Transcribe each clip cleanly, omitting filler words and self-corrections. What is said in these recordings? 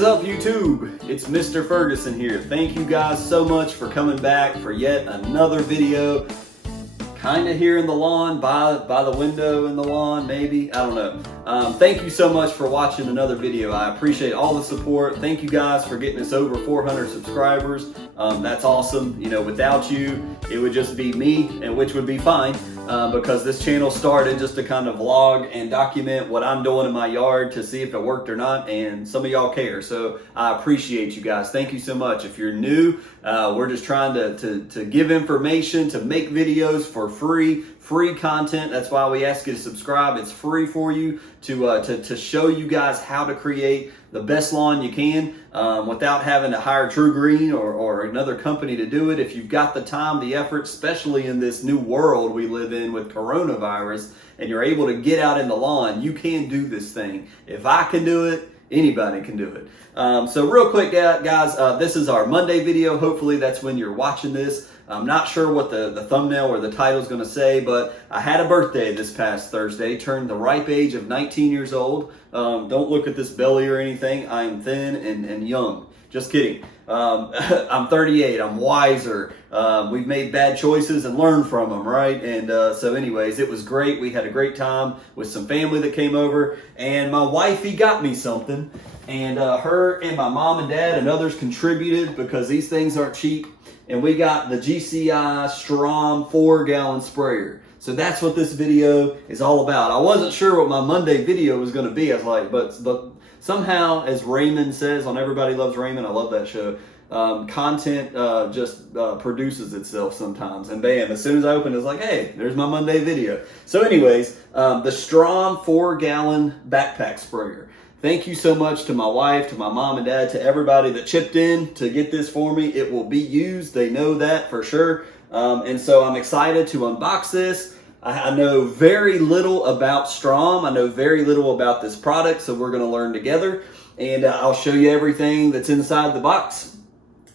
is up, YouTube? It's Mr. Ferguson here. Thank you guys so much for coming back for yet another video. Kind of here in the lawn, by the window in the lawn, maybe. I don't know. Thank you so much for watching another video. I appreciate all the support. Thank you guys for getting us over 400 subscribers. That's awesome. You know, without you, it would just be me, and which would be fine. Because this channel started just to kind of vlog and document what I'm doing in my yard to see if it worked or not, and some of y'all care, so I appreciate you guys. Thank you so much. If you're new, we're just trying to give information, to make videos for free content. That's why we ask you to subscribe. It's free for you to show you guys how to create the best lawn you can without having to hire True Green or another company to do it. If you've got the time, the effort, especially in this new world we live in with coronavirus, and you're able to get out in the lawn, you can do this thing. If I can do it, anybody can do it. So real quick, guys, this is our Monday video. Hopefully that's when you're watching this. I'm not sure what the thumbnail or the title is going to say, but I had a birthday this past Thursday, turned the ripe age of 19 years old. Don't look at this belly or anything. I am thin and young. Just kidding. I'm 38. I'm wiser. We've made bad choices and learned from them, right? And so anyways, it was great. We had a great time with some family that came over, and my wifey got me something, and her and my mom and dad and others contributed because these things aren't cheap. And we got the GCI Strom 4-gallon sprayer. So that's what this video is all about. I wasn't sure what my Monday video was going to be. I was like, but somehow, as Raymond says on Everybody Loves Raymond, I love that show, content just produces itself sometimes. And bam, as soon as I opened it, it's like, hey, there's my Monday video. So anyways, the Strom 4-gallon backpack sprayer. Thank you so much to my wife, to my mom and dad, to everybody that chipped in to get this for me. It will be used. They know that for sure. And so I'm excited to unbox this. I know very little about Strom. I know very little about this product, so we're going to learn together. And I'll show you everything that's inside the box.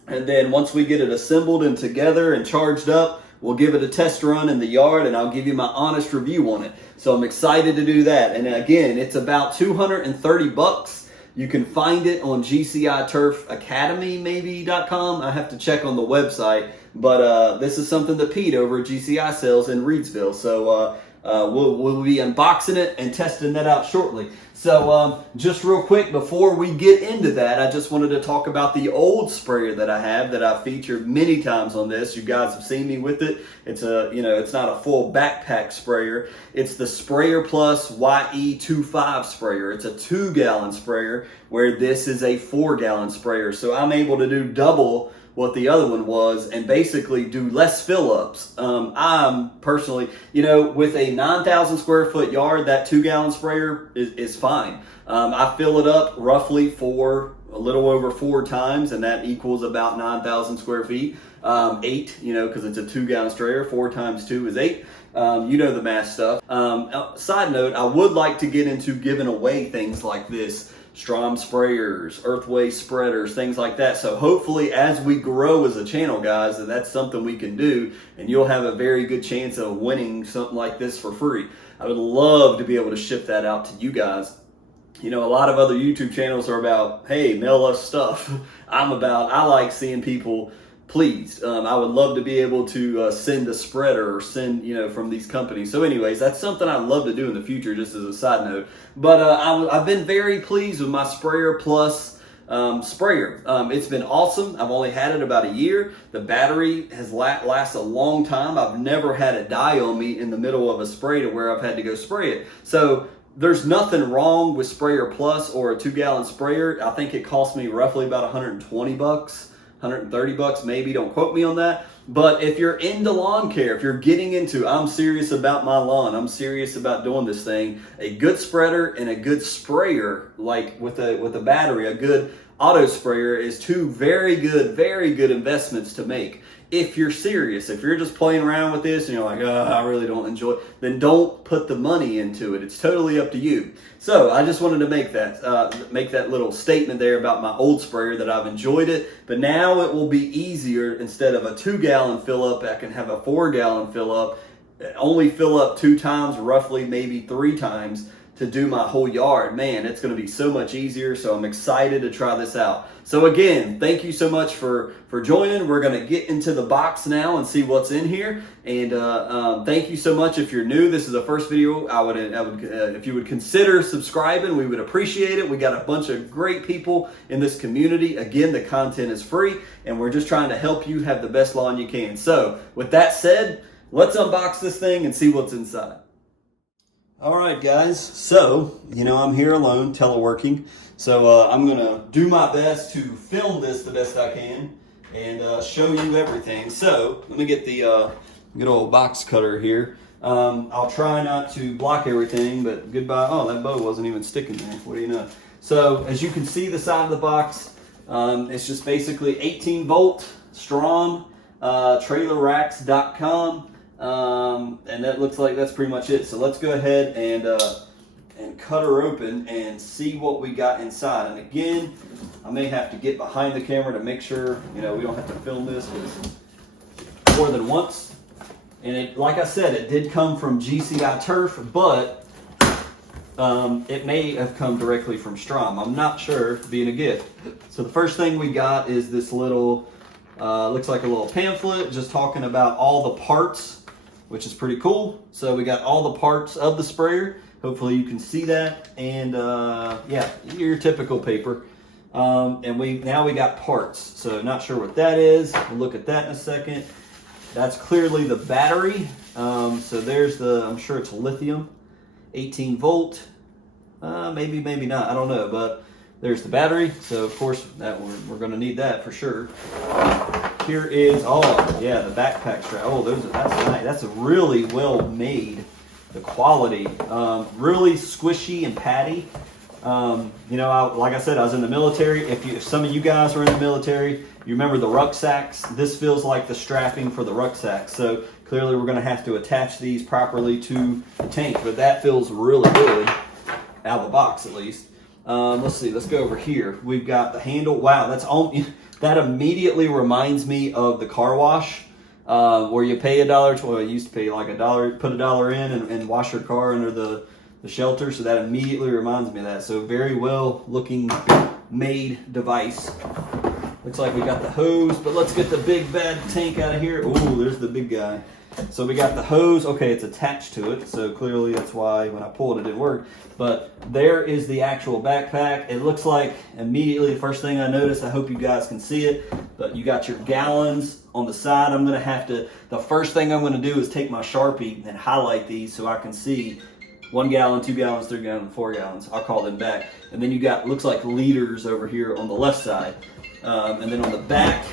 And then once we get it assembled and together and charged up, we'll give it a test run in the yard, and I'll give you my honest review on it. So I'm excited to do that. And again, it's about 230 bucks. You can find it on GCI Turf Academy, maybe.com. I have to check on the website. But this is something that Pete over at GCI sells in Reedsville. So we'll be unboxing it and testing that out shortly. So just real quick, before we get into that, I just wanted to talk about the old sprayer that I have that I've featured many times on this. You guys have seen me with it. It's it's not a full backpack sprayer. It's the Sprayer Plus YE25 sprayer. It's a 2-gallon sprayer, where this is a 4-gallon sprayer. So I'm able to do double what the other one was and basically do less fill-ups. I'm personally, with a 9,000 square foot yard, that 2-gallon sprayer is fine. I fill it up roughly a little over 4 times, and that equals about 9,000 square feet. 8, because it's a 2-gallon sprayer. 4 times 2 is 8. You know the math stuff. Side note, I would like to get into giving away things like this. Strom sprayers, earthway spreaders, things like that. So hopefully as we grow as a channel, guys, that's something we can do, and you'll have a very good chance of winning something like this for free. I would love to be able to ship that out to you guys. A lot of other YouTube channels are about, hey, mail us stuff. I like seeing people pleased. I would love to be able to send a spreader or send, from these companies. So anyways, that's something I'd love to do in the future, just as a side note. But I've been very pleased with my Sprayer Plus sprayer. It's been awesome. I've only had it about a year. The battery has lasted a long time. I've never had it die on me in the middle of a spray to where I've had to go spray it. So there's nothing wrong with Sprayer Plus or a 2-gallon sprayer. I think it cost me roughly about 120 bucks. 130 bucks maybe, don't quote me on that. But if you're into lawn care, if you're getting into, I'm serious about my lawn, I'm serious about doing this thing, a good spreader and a good sprayer, like with a battery, a good auto sprayer, is 2 very good investments to make. If you're serious, if you're just playing around with this and you're like, oh, I really don't enjoy it, then don't put the money into it. It's totally up to you. So I just wanted to make that little statement there about my old sprayer, that I've enjoyed it, but now it will be easier. Instead of a 2-gallon fill up, I can have a 4-gallon fill up, only fill up 2 times, roughly maybe 3 times, to do my whole yard, man, it's going to be so much easier. So I'm excited to try this out. So again, thank you so much for joining. We're going to get into the box now and see what's in here. And thank you so much. If you're new, this is the first video. I would if you would consider subscribing, we would appreciate it. We got a bunch of great people in this community. Again, the content is free, and we're just trying to help you have the best lawn you can. So with that said, let's unbox this thing and see what's inside. All right, guys, so, I'm here alone, teleworking, so I'm going to do my best to film this the best I can and show you everything. So let me get the good old box cutter here. I'll try not to block everything, but goodbye. Oh, that bow wasn't even sticking there. What do you know? So as you can see, the side of the box, it's just basically 18-volt Strom, trailerracks.com. And that looks like that's pretty much it. So let's go ahead and cut her open and see what we got inside. And again, I may have to get behind the camera to make sure, we don't have to film this more than once. And like I said, it did come from GCI Turf, but it may have come directly from Strom. I'm not sure, being a gift. So the first thing we got is this little, looks like a little pamphlet just talking about all the parts, which is pretty cool. So we got all the parts of the sprayer. Hopefully you can see that. And yeah, your typical paper. And now we got parts. So not sure what that is. We'll look at that in a second. That's clearly the battery. So there's I'm sure it's lithium, 18 volt. Maybe not, I don't know. But there's the battery. So of course that we're gonna need that for sure. Here is, yeah, the backpack strap. Oh, that's nice. That's a really well made. The quality, really squishy and patty. Like I said, I was in the military. If some of you guys were in the military, you remember the rucksacks. This feels like the strapping for the rucksack. So clearly we're going to have to attach these properly to the tank, but that feels really good, out of the box at least. Let's see, let's go over here. We've got the handle. Wow, that immediately reminds me of the car wash, where you pay $1. Well, you used to pay like $1, put $1 in and wash your car under the shelter. So that immediately reminds me of that. So very well looking made device. Looks like we got the hose, but let's get the big bad tank out of here. Ooh, there's the big guy. So we got the hose. Okay, it's attached to it. So clearly that's why when I pulled it didn't work. But there is the actual backpack. It looks like immediately the first thing I noticed, I hope you guys can see it, but you got your gallons on the side. I'm going to have to, the first thing I'm going to do is take my Sharpie and highlight these so I can see 1 gallon, 2 gallons, 3 gallons, 4 gallons. I'll call them back. And then you got, looks like liters over here on the left side. And then on the back,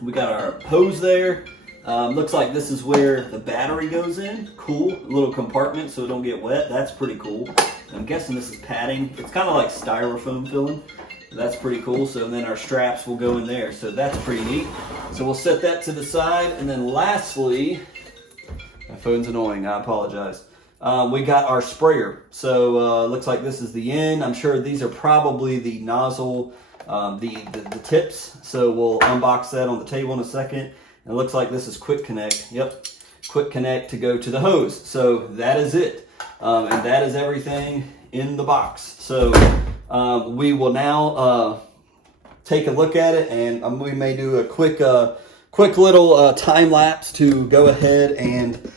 we got our hose there. Looks like this is where the battery goes in. Cool, a little compartment so it don't get wet. That's pretty cool. I'm guessing this is padding. It's kind of like styrofoam filling. That's pretty cool. So then our straps will go in there. So that's pretty neat. So we'll set that to the side. And then lastly, my phone's annoying, I apologize. We got our sprayer. So looks like this is the end. I'm sure these are probably the nozzle, the tips. So we'll unbox that on the table in a second. It looks like this is quick connect. Yep, quick connect to go to the hose. So that is it. And that is everything in the box. So we will now take a look at it, and we may do a quick little time lapse to go ahead and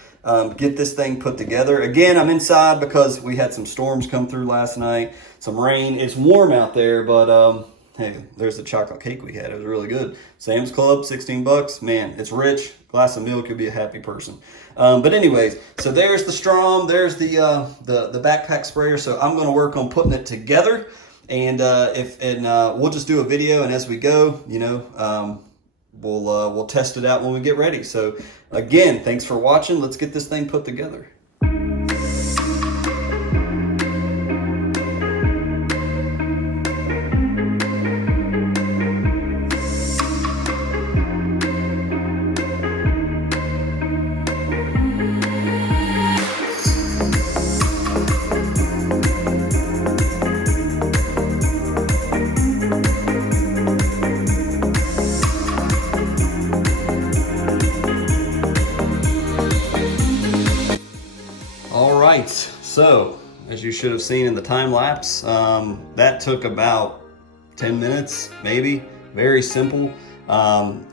get this thing put together. Again, I'm inside because we had some storms come through last night, some rain. It's warm out there, but hey, there's the chocolate cake we had. It was really good. Sam's Club, 16 bucks. Man, it's rich. Glass of milk, you'll be a happy person. But anyways, so there's the Strom. There's the backpack sprayer. So I'm going to work on putting it together, and we'll just do a video. And as we go, we'll test it out when we get ready. So again, thanks for watching. Let's get this thing put together. So as you should have seen in the time lapse. That took about 10 minutes, maybe. Very simple.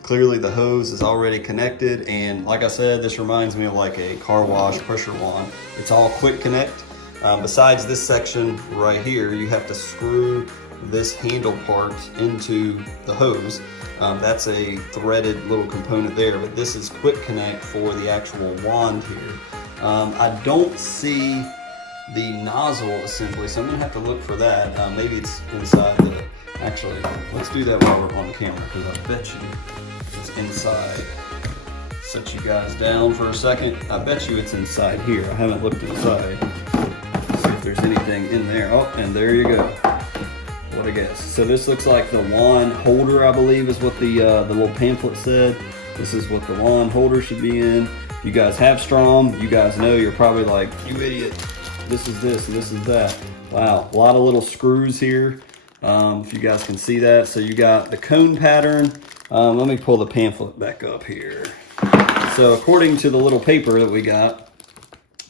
Clearly the hose is already connected, and like I said, this reminds me of like a car wash pressure wand. It's all quick connect. Besides this section right here, you have to screw this handle part into the hose. That's a threaded little component there, but this is quick connect for the actual wand here. I don't see the nozzle assembly, so I'm gonna have to look for that. Maybe it's inside the, actually, let's do that while we're on camera, because I bet you it's inside. Set you guys down for a second. I bet you it's inside here. I haven't looked inside. See if there's anything in there. Oh, and there you go. What a guess. So this looks like the wand holder, I believe is what the little pamphlet said. This is what the wand holder should be in. If you guys have Strom, you guys know, you're probably like, you idiot, this is this and this is that. Wow, a lot of little screws here. If you guys can see that. So you got the cone pattern. Let me pull the pamphlet back up here. So according to the little paper that we got,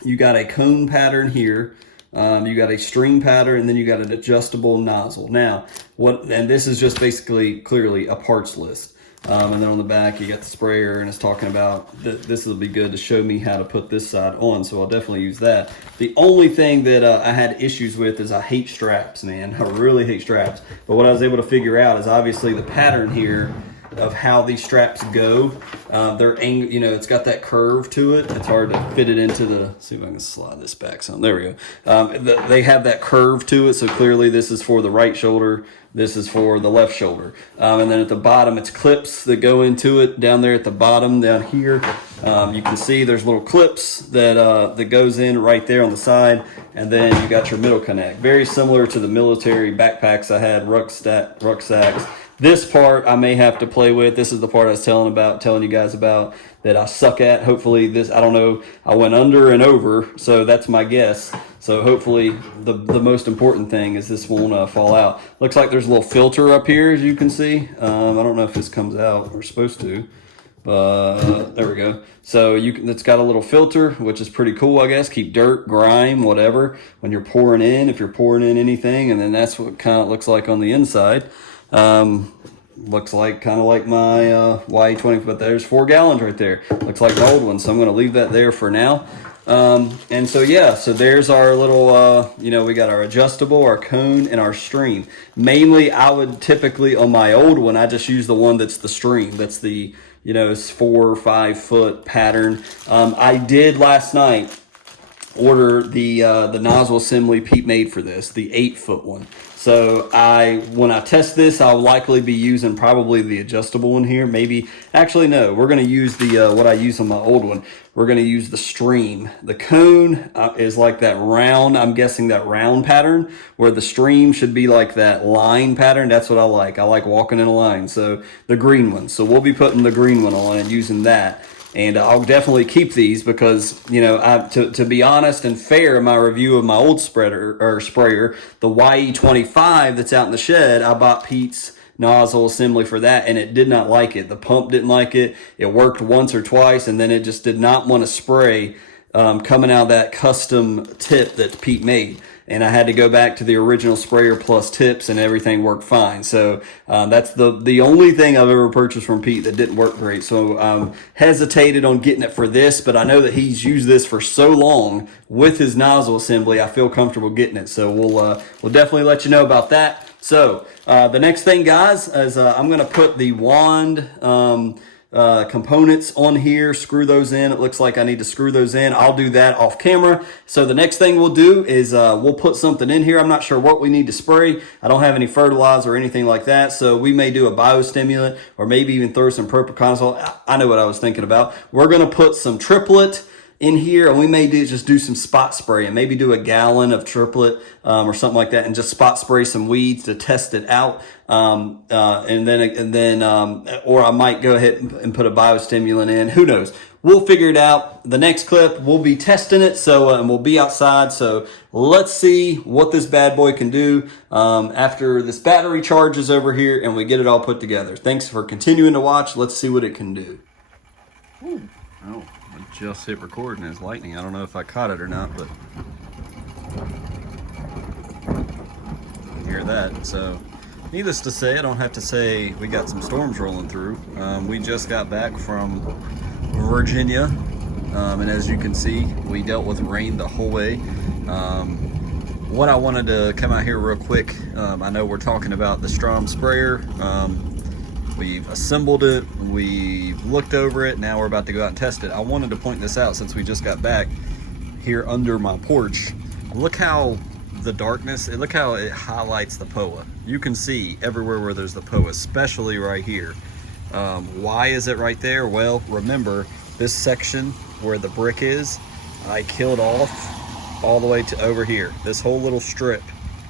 you got a cone pattern here. You got a string pattern, and then you got an adjustable nozzle. Now, and this is just basically clearly a parts list. And then on the back, you got the sprayer, and it's talking about, this will be good to show me how to put this side on, so I'll definitely use that. The only thing that I had issues with is I hate straps, man. I really hate straps. But what I was able to figure out is obviously the pattern here of how these straps go. They're, you know, it's got that curve to it. It's hard to fit it into the, let's see if I can slide this back some. There we go. They have that curve to it, so clearly this is for the right shoulder, this is for the left shoulder. And then at the bottom, it's clips that go into it. Down there at the bottom, down here, you can see there's little clips that that goes in right there on the side, and then you got your middle connect. Very similar to the military backpacks I had, rucksacks. This part I may have to play with. This is the part I was telling you guys about that I suck at. Hopefully this, I don't know, I went under and over, so that's my guess. So hopefully the most important thing is this won't fall out. Looks like there's a little filter up here, as you can see. I don't know if this comes out. We're supposed to. But there we go. So it's got a little filter, which is pretty cool, I guess. Keep dirt, grime, whatever when you're pouring in, if you're pouring in anything. And then that's what kind of looks like on the inside. Looks like kind of like my YE20, but there's 4 gallons right there. Looks like the old one, so I'm going to leave that there for now. And so yeah, so there's our little, you know, we got our adjustable, our cone, and our stream. Mainly, I would typically, on my old one, I just use the one that's the stream. That's the, you know, it's 4 or 5 foot pattern. I did last night order the nozzle assembly Pete made for this, the 8 foot one. So when I test this, I'll likely be using probably the adjustable one here. Maybe, actually no, we're going to use the what I use on my old one. We're going to use the stream. The cone is like that round, I'm guessing that round pattern, where the stream should be like that line pattern. That's what I like. I like walking in a line. So the green one. So we'll be putting the green one on and using that. And I'll definitely keep these because, you know, to be honest and fair in my review of my old sprayer, the YE25 that's out in the shed, I bought Pete's nozzle assembly for that, and it did not like it. The pump didn't like it. It worked once or twice, and then it just did not want to spray coming out of that custom tip that Pete made. And I had to go back to the original sprayer plus tips, and everything worked fine. So that's the only thing I've ever purchased from Pete that didn't work great. So hesitated on getting it for this, but I know that he's used this for so long with his nozzle assembly, I feel comfortable getting it. So we'll definitely let you know about that. So the next thing, guys, is I'm going to put the wand components on here, screw those in. It looks like I need to screw those in. I'll do that off camera. So the next thing we'll do is we'll put something in here. I'm not sure what we need to spray. I don't have any fertilizer or anything like that, so we may do a biostimulant or maybe even throw some propiconazole. I know what I was thinking about. We're going to put some triplet in here, and we may just do some spot spray and maybe do a gallon of triplet or something like that, and just spot spray some weeds to test it out. Or I might go ahead and put a biostimulant in. Who knows? We'll figure it out. The next clip, we'll be testing it, so and we'll be outside. So let's see what this bad boy can do after this battery charges over here and we get it all put together. Thanks for continuing to watch. Let's see what it can do. Ooh. Oh, I just hit record and it's lightning. I don't know if I caught it or not, but hear that. So needless to say, I don't have to say we got some storms rolling through. We just got back from Virginia, and as you can see, we dealt with rain the whole way. What I wanted to come out here real quick, I know we're talking about the Strom sprayer. We've assembled it, we've looked over it, now we're about to go out and test it. I wanted to point this out since we just got back here under my porch. Look how the darkness, look how it highlights the POA. You can see everywhere where there's the POA, especially right here. Why is it right there? Well, remember this section where the brick is, I killed off all the way to over here. This whole little strip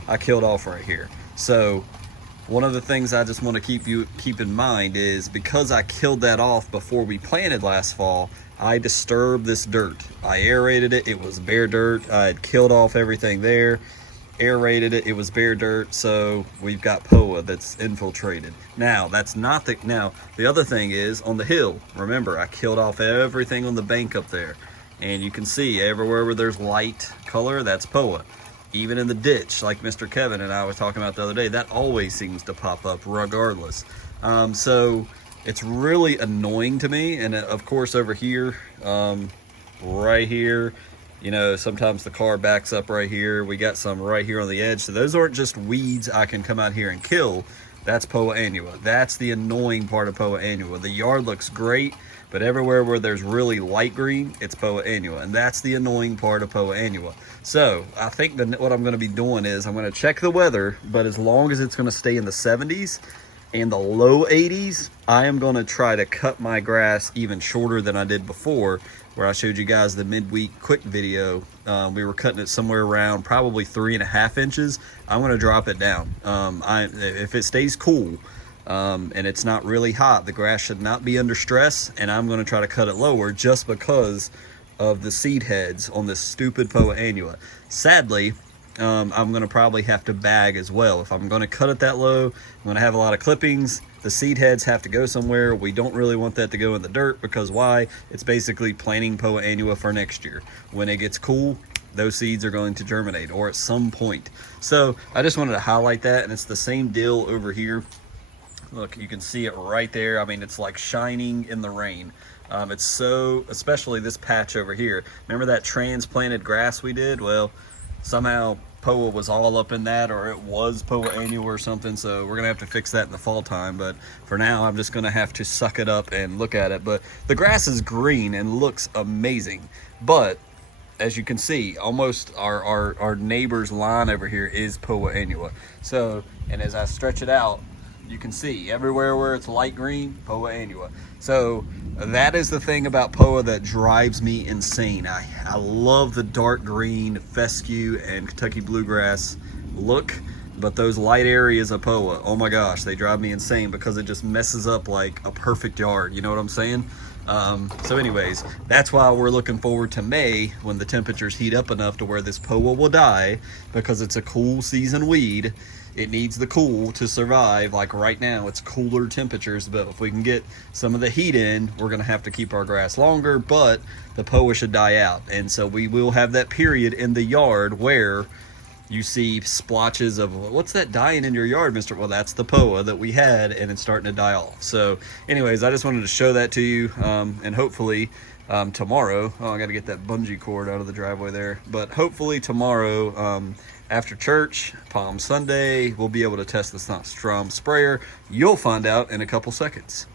I killed off right here. So one of the things I just want to keep in mind is because I killed that off before we planted last fall, I disturbed this dirt. I aerated it, it was bare dirt. I had killed off everything there, aerated it, it was bare dirt. So we've got POA that's infiltrated. Now that's not the, now the other thing is on the hill, remember I killed off everything on the bank up there. And you can see everywhere where there's light color, that's POA. Even in the ditch, like Mr. Kevin and I was talking about the other day, that always seems to pop up regardless. So it's really annoying to me. And of course over here, right here, you know, sometimes the car backs up right here. We got some right here on the edge. So those aren't just weeds I can come out here and kill. That's POA annua. That's the annoying part of POA annua. The yard looks great, but everywhere where there's really light green, it's POA annua, and that's the annoying part of POA annua. So I think that what I'm going to be doing is I'm going to check the weather, but as long as it's going to stay in the 70s and the low 80s, I am going to try to cut my grass even shorter than I did before, where I showed you guys the midweek quick video. We were cutting it somewhere around probably 3.5 inches. I'm going to drop it down. If it stays cool, and it's not really hot, the grass should not be under stress, and I'm going to try to cut it lower just because of the seed heads on this stupid POA annua. Sadly, I'm going to probably have to bag as well. If I'm going to cut it that low, I'm going to have a lot of clippings. The seed heads have to go somewhere. We don't really want that to go in the dirt because why? It's basically planting POA annua for next year. When it gets cool, those seeds are going to germinate, or at some point. So I just wanted to highlight that, and it's the same deal over here. Look, you can see it right there. I mean, it's like shining in the rain. It's so, especially this patch over here. Remember that transplanted grass we did? Well, somehow POA was all up in that, or it was POA annua or something. So we're gonna have to fix that in the fall time. But for now, I'm just gonna have to suck it up and look at it. But the grass is green and looks amazing. But as you can see, almost our neighbor's lawn over here is POA annua. So, and as I stretch it out, you can see everywhere where it's light green, POA annua. So that is the thing about POA that drives me insane. I love the dark green fescue and Kentucky bluegrass look, but those light areas of POA, oh my gosh, they drive me insane because it just messes up like a perfect yard. You know what I'm saying? So anyways, that's why we're looking forward to May when the temperatures heat up enough to where this POA will die, because it's a cool season weed. It needs the cool to survive. Like right now, it's cooler temperatures, but if we can get some of the heat in, we're gonna have to keep our grass longer, but the POA should die out. And so we will have that period in the yard where you see splotches of, what's that dying in your yard, mister? Well, that's the POA that we had, and it's starting to die off. So anyways, I just wanted to show that to you, and hopefully tomorrow, I gotta get that bungee cord out of the driveway there, but hopefully tomorrow, after church, Palm Sunday, we'll be able to test this Strom sprayer. You'll find out in a couple seconds.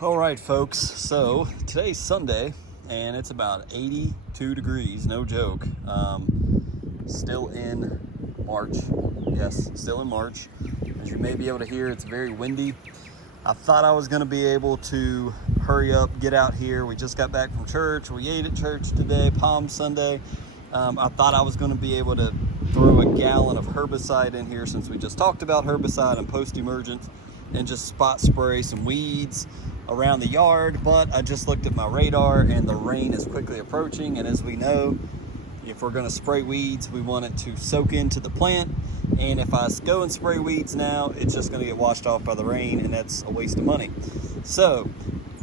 All right, folks, so today's Sunday, and it's about 82 degrees, no joke. Still in March. Yes, still in March. As you may be able to hear, it's very windy. I thought I was going to be able to hurry up, get out here. We just got back from church. We ate at church today, Palm Sunday. I thought I was going to be able to throw a gallon of herbicide in here, since we just talked about herbicide and post-emergent, and just spot spray some weeds around the yard. But I just looked at my radar, and the rain is quickly approaching. And as we know, if we're going to spray weeds, we want it to soak into the plant. And if I go and spray weeds now, it's just going to get washed off by the rain, and that's a waste of money. So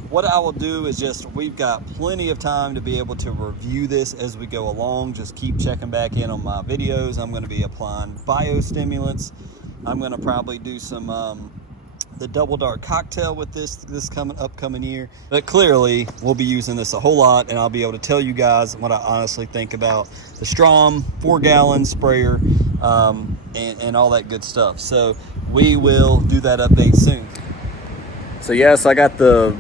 what I will do is we've got plenty of time to be able to review this as we go along. Just keep checking back in on my videos. I'm going to be applying biostimulants. I'm going to probably do some the double dark cocktail with this upcoming year. But clearly we'll be using this a whole lot, and I'll be able to tell you guys what I honestly think about the Strom 4-gallon sprayer and all that good stuff. So we will do that update soon. So yes, I got the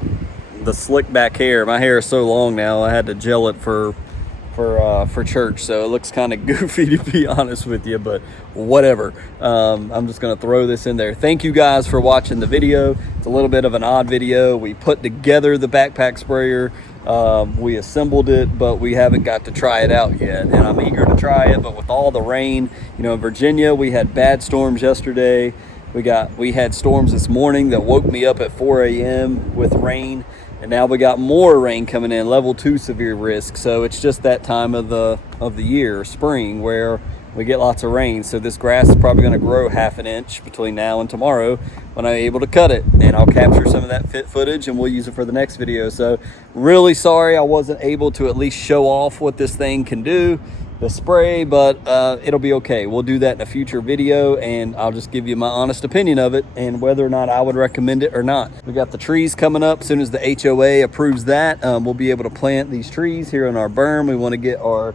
slick back hair. My hair is so long now, I had to gel it for church, so it looks kind of goofy, to be honest with you, but whatever. I'm just gonna throw this in there. Thank you guys for watching the video. It's a little bit of an odd video. We put together the backpack sprayer, we assembled it, but we haven't got to try it out yet, and I'm eager to try it. But with all the rain, you know, in Virginia we had bad storms yesterday. We had storms this morning that woke me up at 4 a.m. with rain. And now we got more rain coming in, level 2 severe risk. So it's just that time of the year, spring, where we get lots of rain. So this grass is probably going to grow ½ an inch between now and tomorrow when I'm able to cut it. And I'll capture some of that fit footage and we'll use it for the next video. So really sorry I wasn't able to at least show off what this thing can do, the spray, but it'll be okay. We'll do that in a future video, and I'll just give you my honest opinion of it and whether or not I would recommend it or not. We got the trees coming up. As soon as the HOA approves that, we'll be able to plant these trees here on our berm. We want to get our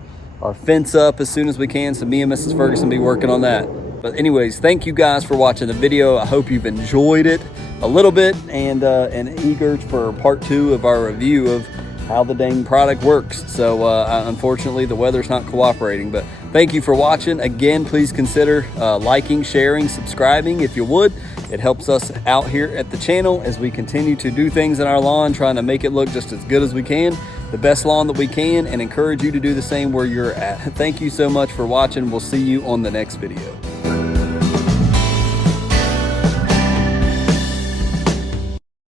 fence up as soon as we can, so me and Mrs. Ferguson will be working on that. But anyways, thank you guys for watching the video. I hope you've enjoyed it a little bit, and eager for part 2 of our review of how the dang product works. So unfortunately the weather's not cooperating, but thank you for watching. Again, please consider liking, sharing, subscribing if you would. It helps us out here at the channel as we continue to do things in our lawn, trying to make it look just as good as we can, the best lawn that we can, and encourage you to do the same where you're at. Thank you so much for watching. We'll see you on the next video.